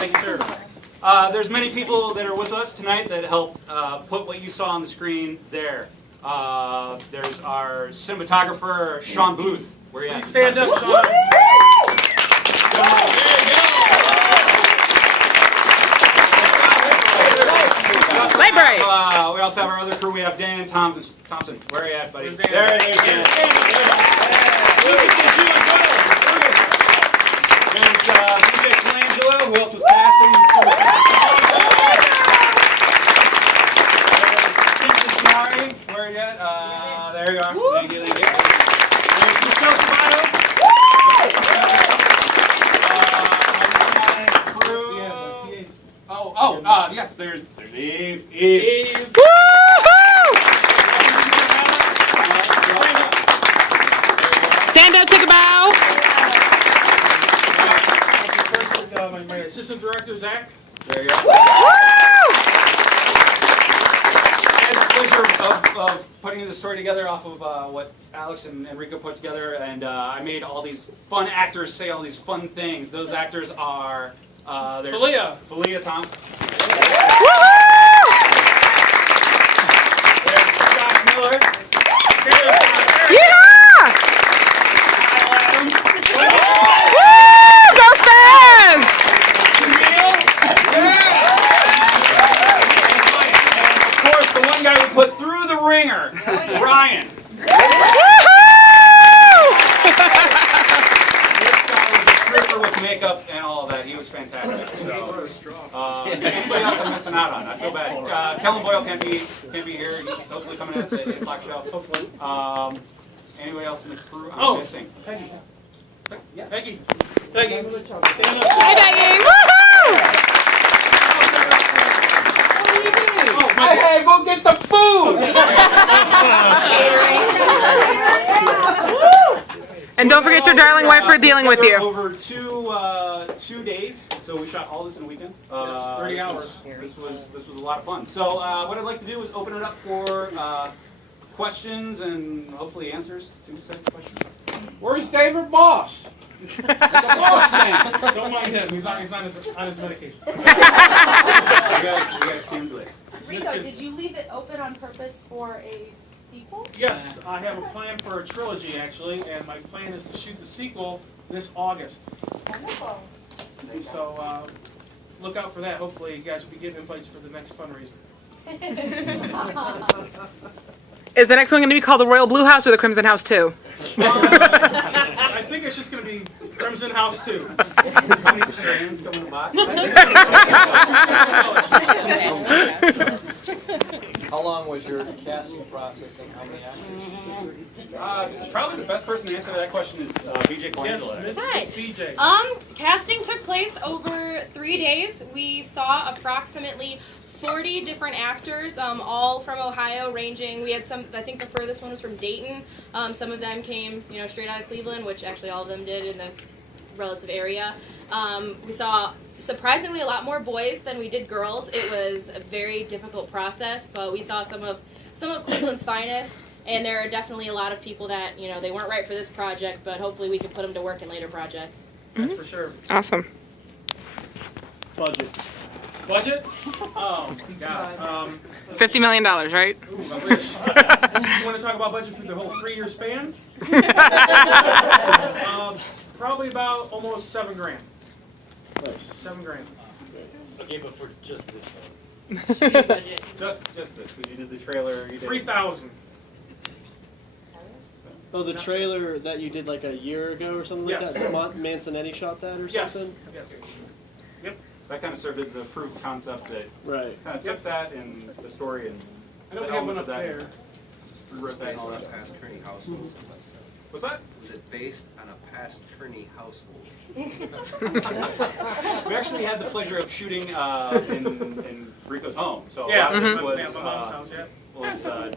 Thank you, sir. There's many people that are with us tonight that helped put what you saw on the screen there. There's our cinematographer, Sean Booth. Where are you at? Stand up, Sean. Library. We also have our other crew. We have Dan Thompson. Where are you at, buddy? There's Dan. There it is, Dan. There's DJ Colangelo, who helped with casting. Where are you at? There you are. Thank you, thank you. There's Michelle Sabato. Yes, there's Eve. Stand up, take a bow. My assistant director, Zach. There you go. I had the pleasure of putting the story together off of what Alex and Enrico put together, and I made all these fun actors say all these fun things. Those actors are there's Falia Tom. There's Josh Miller. Yeah! Go Spurs! And of course, the one guy we put through the ringer, Ryan. With makeup and all of that, he was fantastic. So, anybody else I'm missing out on? I feel bad. Kellen Boyle can't be here. He's hopefully coming at the 8 o'clock show. Hopefully. Anybody else in the crew I'm missing? Peggy. Yeah. Peggy. Stand up. Hi, Peggy. Woohoo! Hey, go get the food! And don't forget your darling wife for dealing with you. Over 2 days, so we shot all this in a weekend. 30 hours. This was a lot of fun. So what I'd like to do is open it up for questions and hopefully answers to said questions. Where's David Moss? The boss man. Don't mind him. He's on his medication. We got cancel it. Enrico, did you leave it open on purpose for a sequel? Yes, I have a plan for a trilogy actually, and my plan is to shoot the sequel this August. Wonderful. So look out for that. Hopefully you guys will be getting invites for the next fundraiser. Is the next one going to be called the Royal Blue House or the Crimson House 2? I think it's just going to be Crimson House 2. How many trains coming to box? How long was your casting process and how many actors? Probably the best person to answer that question is BJ Colangelo. Yes, Hi. Miss BJ. Casting took place over 3 days. We saw approximately 40 different actors, all from Ohio, ranging. We had some. I think the furthest one was from Dayton. Some of them came, straight out of Cleveland, which actually all of them did in the relative area. We saw surprisingly a lot more boys than we did girls. It was a very difficult process, but we saw some of Cleveland's finest. And there are definitely a lot of people that they weren't right for this project, but hopefully we can put them to work in later projects. That's for sure. Awesome. Budget? Oh, God. $50 million, right? Ooh, I wish. You want to talk about budget for the whole 3-year span? Probably about almost $7 grand. $7 grand. Okay, but for just this one. Just this. We did the trailer. You did 3,000. Oh, the trailer that you did like a year ago or something like Yes. that? Mansonetti shot that or Yes. something? Yes. Yep. That kind of served as the proof of concept that Right. kind of took that and the story and I know the we have one elements up of that. there. Rewrote that and all that. Past Kearney household. What's that? Was it based on a past Kearney household? We actually had the pleasure of shooting in Rico's home. So Yeah, a lot of this my was, mom's house, yeah.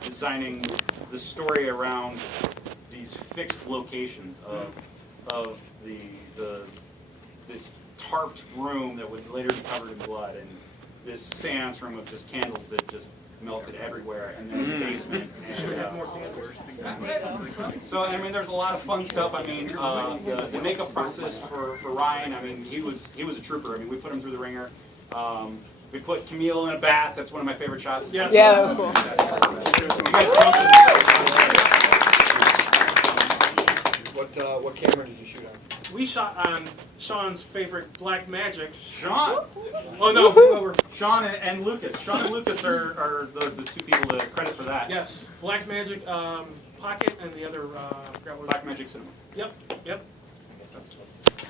designing the story around these fixed locations of this tarped room that would later be covered in blood, and this seance room of just candles that just melted everywhere, and then in the basement. And, so I mean, there's a lot of fun stuff. I mean, the makeup process for Ryan. I mean, he was a trooper. I mean, we put him through the ringer. We put Camille in a bath. That's one of my favorite shots. Yeah, that was cool. What camera did you shoot on? We shot on Sean's favorite Black Magic. Sean. Oh no, whoever. Sean and Lucas. Sean and Lucas are the two people to credit for that. Yes, Black Magic Pocket and the other Black Magic Cinema. Yep.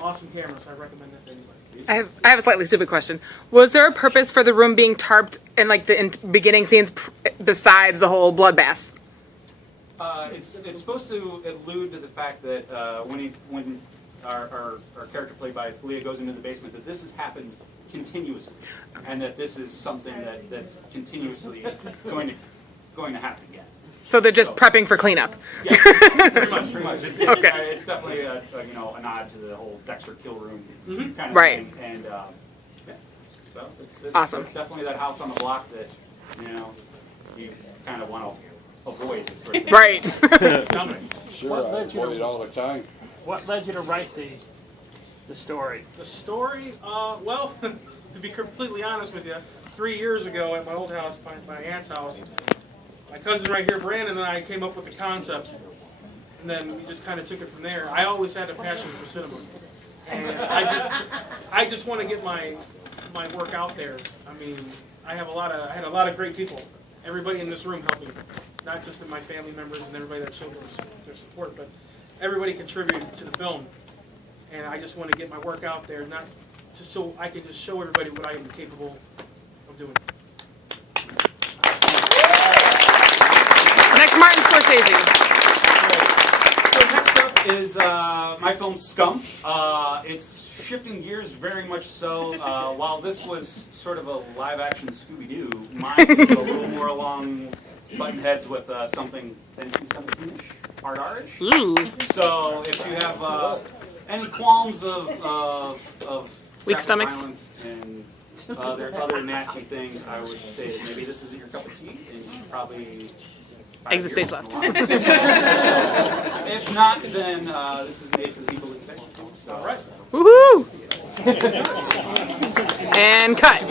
Awesome cameras. I recommend that to anybody. I have a slightly stupid question. Was there a purpose for the room being tarped in like the beginning scenes besides the whole bloodbath? It's supposed to allude to the fact that when our character played by Leah goes into the basement, that this has happened continuously, and that this is something that's continuously going to happen again. So they're just prepping for cleanup. Yeah, pretty much. Okay. It's definitely a nod to the whole Dexter kill room kind of Right. thing. And yeah, so it's Awesome. It's definitely that house on the block that you kind of want to avoid. Right. Sure, I avoid it all the time. What led you to write the story? The story, well, to be completely honest with you, 3 years ago at my old house, my aunt's house, my cousin right here, Brandon, and I came up with the concept, and then we just kind of took it from there. I always had a passion for cinema, and I just want to get my work out there. I mean, I had a lot of great people. Everybody in this room helped me, not just my family members and everybody that showed their support, but everybody contributed to the film. And I just want to get my work out there, not just so I can just show everybody what I am capable of doing. Next, Martin Scorsese. So next up is my film Scum. It's shifting gears very much so. While this was sort of a live-action Scooby-Doo, mine is a little more along button heads with something NC-17-ish, hard R-ish. So if you have any qualms of Weak graphic stomachs? violence and other nasty things, I would say that maybe this isn't your cup of tea, and you should probably Exit stage left. If not, then this is made for the people that expect it. So, all right. Woohoo! And cut.